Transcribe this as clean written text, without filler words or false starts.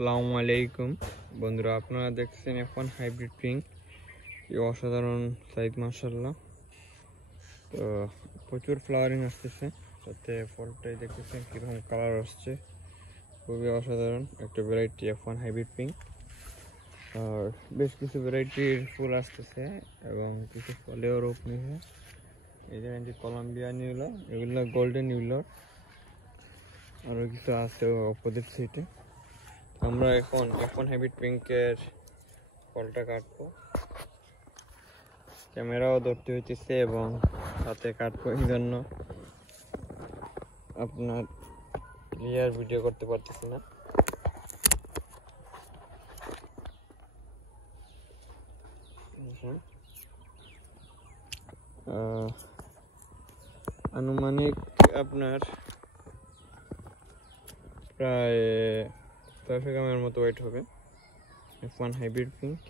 আসসালামু আলাইকুম বন্ধুরা, আপনারা দেখছেন F1 হাইব্রিড পিঙ্ক। এই অসাধারণ সাইজ মাশাআল্লাহ। তো প্রচুর ফ্লাওয়ারিং আসতেছে, সাথে ফলটাই দেখতেছেন কীরকম কালার আসছে, খুবই অসাধারণ একটা ভ্যারাইটি F1 হাইব্রিড পিঙ্ক। আর বেশ কিছু ভ্যারাইটির ফুল আসতেছে এবং কিছু ফলেও রূপ নিয়েছে। এই যে কলম্বিয়া নিউলার, এগুলো গোল্ডেন নিউলার, আরও কিছু আছে অপোজিট সাইডে। আমরা এখন F1 হাইব্রিড পিঙ্কের ফলটা কাটবো, ক্যামেরাও ধরতে হইতেছে এবং হাতে কাটবো, এই জন্য আপনার ক্লিয়ার ভিডিও করতে পারতেছি না। আনুমানিক আপনার প্রায় 10 গ্রামের মতো ওয়েট হবে F1 হাইব্রিড পিঙ্ক।